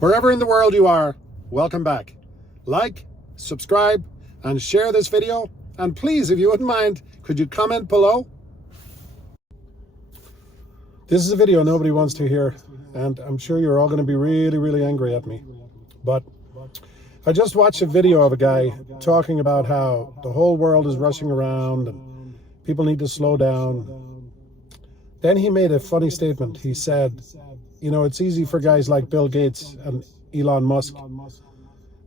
Wherever in the world you are, welcome back. Like, subscribe, and share this video. And please, if you wouldn't mind, could you comment below? This is a video nobody wants to hear, and I'm sure you're all going to be really angry at me. But I just watched a video of a guy talking about how the whole world is rushing around and people need to slow down. Then he made a funny statement. He said, you know, it's easy for guys like Bill Gates and Elon Musk.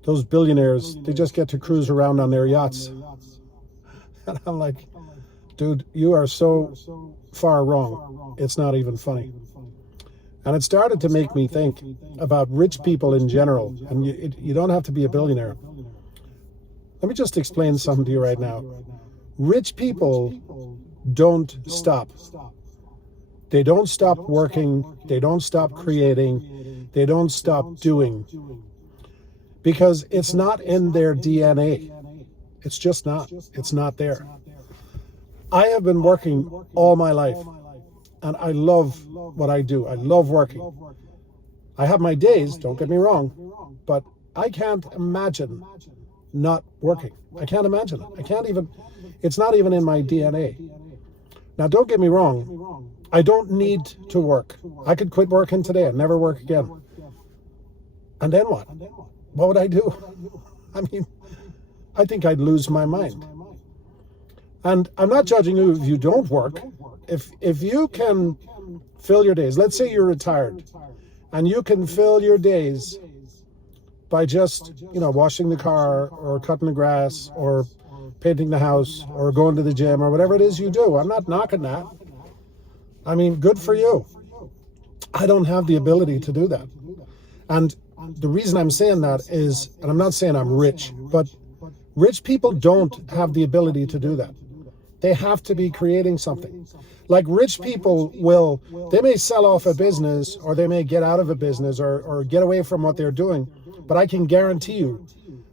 Those billionaires, they just get to cruise around on their yachts. And I'm like, dude, you are so far wrong. It's not even funny. And it started to make me think about rich people in general. And you don't have to be a billionaire. Let me just explain something to you right now. Rich people don't stop. They don't stop working. They don't stop creating. They don't stop doing. Because it's not in their DNA. It's just not. It's not there. I have been working all my life. And I love what I do. I love working. I have my days, don't get me wrong. But I can't imagine not working. I can't imagine it. I can't even, it's not even in my DNA. Now, don't get me wrong. I don't need to work. I could quit working today and never work again. And then what? What would I do? I mean, I think I'd lose my mind. And I'm not judging you if you don't work. If you can fill your days, let's say you're retired, and you can fill your days by just, washing the car or cutting the grass or painting the house or going to the gym or whatever it is you do. I'm not knocking that. I mean, good for you. I don't have the ability to do that. And the reason I'm saying that is, and I'm not saying I'm rich, but rich people don't have the ability to do that. They have to be creating something. Like rich people they may sell off a business or they may get out of a business or get away from what they're doing. But I can guarantee you,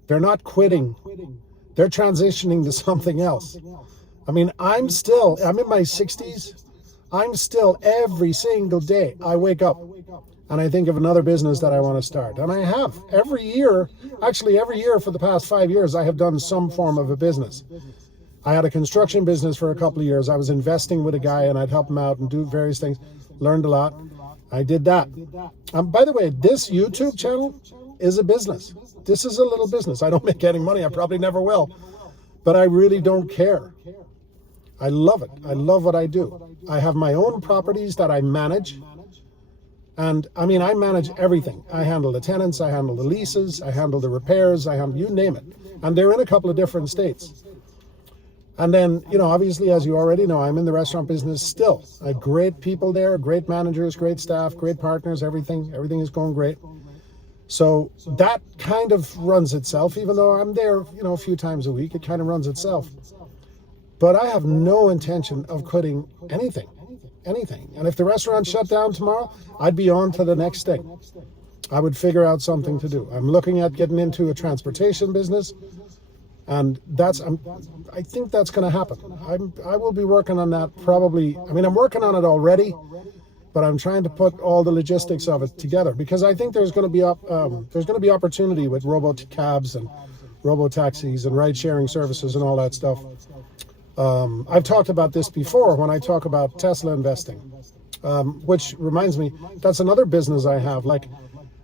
they're not quitting. They're transitioning to something else. I mean, I'm in my 60s. I'm still every single day I wake up and I think of another business that I want to start. And I have every year for the past 5 years, I have done some form of a business. I had a construction business for a couple of years. I was investing with a guy and I'd help him out and do various things. Learned a lot. I did that. By the way, this YouTube channel is a business. This is a little business. I don't make any money. I probably never will. But I really don't care. I love it. I love what I do. I have my own properties that I manage. And I mean, I manage everything. I handle the tenants. I handle the leases. I handle the repairs. I handle, you name it. And they're in a couple of different states. And then, obviously, as you already know, I'm in the restaurant business still. I have great people there, great managers, great staff, great partners, everything is going great. So that kind of runs itself, even though I'm there, a few times a week, it kind of runs itself. But I have no intention of quitting anything. And if the restaurant shut down tomorrow, I'd be on to the next thing. I would figure out something to do. I'm looking at getting into a transportation business. And I think that's going to happen. I will be working on that probably. I mean, I'm working on it already, but I'm trying to put all the logistics of it together because I think there's going to be opportunity with robo cabs and robo taxis and ride sharing services and all that stuff. I've talked about this before when I talk about Tesla investing, which reminds me, that's another business I have. Like,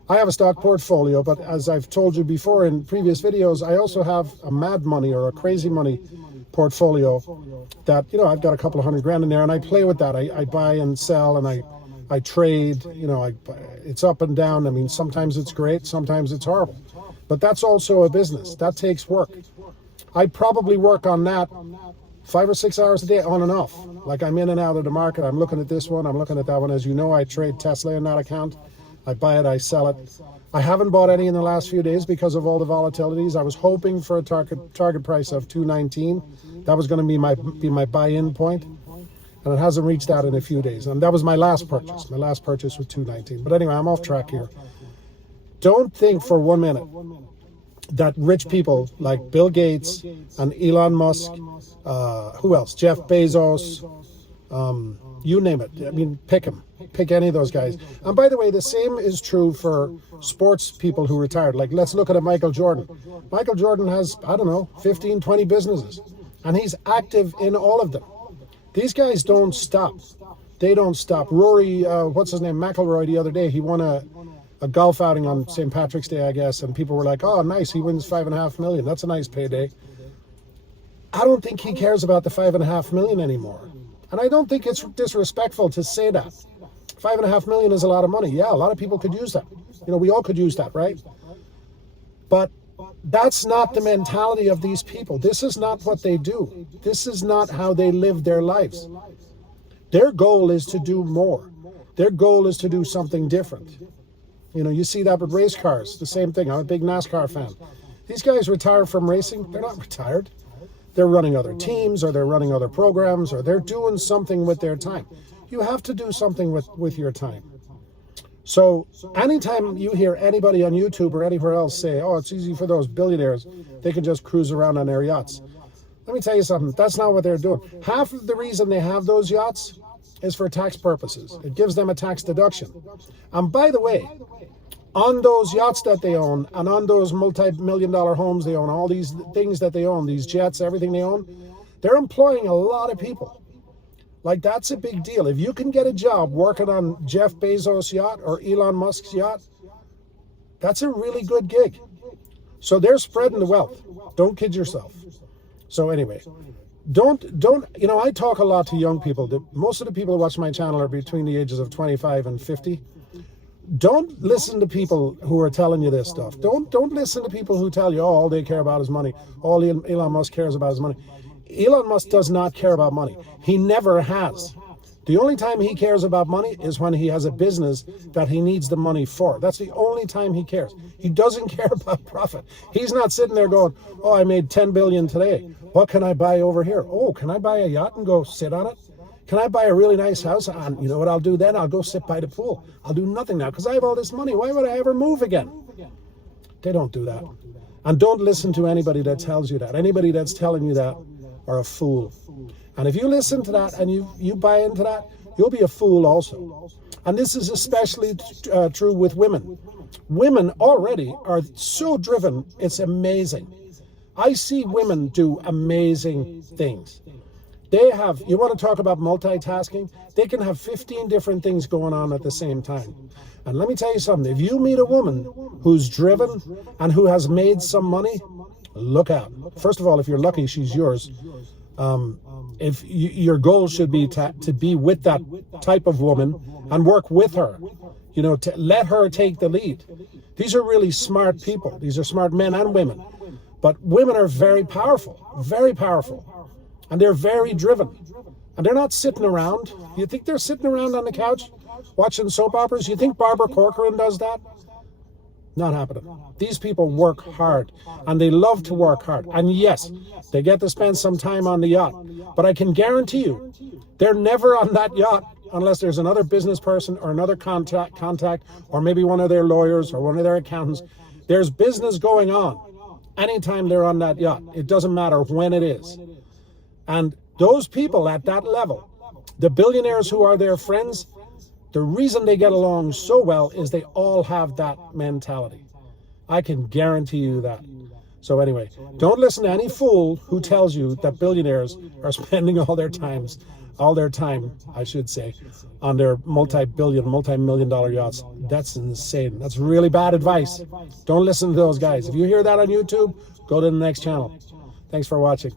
I have a stock portfolio, but as I've told you before in previous videos, I also have a mad money or a crazy money portfolio that, I've got a couple of $100,000 in there and I play with that. I buy and sell and I trade, it's up and down. I mean, sometimes it's great, sometimes it's horrible, but that's also a business that takes work. I probably work on that 5 or 6 hours a day on and off. Like I'm in and out of the market. I'm looking at this one. I'm looking at that one. As you know, I trade Tesla in that account. I buy it, I sell it. I haven't bought any in the last few days because of all the volatilities. I was hoping for a target price of 219. That was going to be my buy-in point, and it hasn't reached that in a few days. And that was my last purchase. My last purchase was 219. But anyway, I'm off track here. Don't think for 1 minute that rich people like Bill Gates and Elon Musk, who else? Jeff Bezos, you name it. I mean, pick them. pick any of those guys. And by the way, the same is true for sports people who retired. Like, let's look at a Michael Jordan. Michael Jordan has, I don't know, 15, 20 businesses, and he's active in all of them. These guys don't stop. They don't stop. Rory, what's his name, McIlroy, the other day, he won a golf outing on St. Patrick's Day, I guess, and people were like, oh, nice, he wins $5.5 million. That's a nice payday. I don't think he cares about the $5.5 million anymore. And I don't think it's disrespectful to say that. $5.5 million is a lot of money. Yeah, a lot of people could use that. You know, we all could use that, right? But that's not the mentality of these people. This is not what they do. This is not how they live their lives. Their goal is to do more. Their goal is to do something different. You know, you see that with race cars, the same thing. I'm a big NASCAR fan. These guys retire from racing. They're not retired. They're running other teams, or they're running other programs, or they're doing something with their time. You have to do something with your time. So anytime you hear anybody on YouTube or anywhere else say, oh, it's easy for those billionaires, they can just cruise around on their yachts. Let me tell you something. That's not what they're doing. Half of the reason they have those yachts is for tax purposes. It gives them a tax deduction. And by the way, on those yachts that they own, and on those multi-million-dollar homes they own, all these things that they own, these jets, everything they own, they're employing a lot of people. Like, that's a big deal. If you can get a job working on Jeff Bezos' yacht or Elon Musk's yacht, that's a really good gig. So they're spreading the wealth. Don't kid yourself. So anyway, don't, you know, I talk a lot to young people. Most of the people who watch my channel are between the ages of 25 and 50. Don't listen to people who are telling you this stuff. Don't listen to people who tell you, oh, all they care about is money. All Elon Musk cares about is money. Elon Musk does not care about money. He never has. The only time he cares about money is when he has a business that he needs the money for. That's the only time he cares. He doesn't care about profit. He's not sitting there going, oh, I made 10 billion today. What can I buy over here? Oh, can I buy a yacht and go sit on it? Can I buy a really nice house? And you know what I'll do then? I'll go sit by the pool. I'll do nothing now because I have all this money. Why would I ever move again? They don't do that. And don't listen to anybody that tells you that. Anybody that's telling you that are a fool. And if you listen to that and you buy into that, you'll be a fool also. And this is especially true with women. Women already are so driven, it's amazing. I see women do amazing things. They have, you want to talk about multitasking? They can have 15 different things going on at the same time. And let me tell you something, if you meet a woman who's driven and who has made some money, look out. First of all, if you're lucky, she's yours. If your goal should be to be with that type of woman and work with her, you know, to let her take the lead. These are really smart people. These are smart men and women. But women are very powerful, and they're very driven. And they're not sitting around. You think they're sitting around on the couch watching soap operas? You think Barbara Corcoran does that? Not happening. These people work hard, and they love to work hard. And yes, they get to spend some time on the yacht. But I can guarantee you, they're never on that yacht unless there's another business person or another contact, or maybe one of their lawyers or one of their accountants. There's business going on anytime they're on that yacht. It doesn't matter when it is. And those people at that level, the billionaires who are their friends, the reason they get along so well is they all have that mentality. I can guarantee you that. So anyway, don't listen to any fool who tells you that billionaires are spending all their time, I should say, on their multi-million dollar yachts. That's insane. That's really bad advice. Don't listen to those guys. If you hear that on YouTube, go to the next channel. Thanks for watching.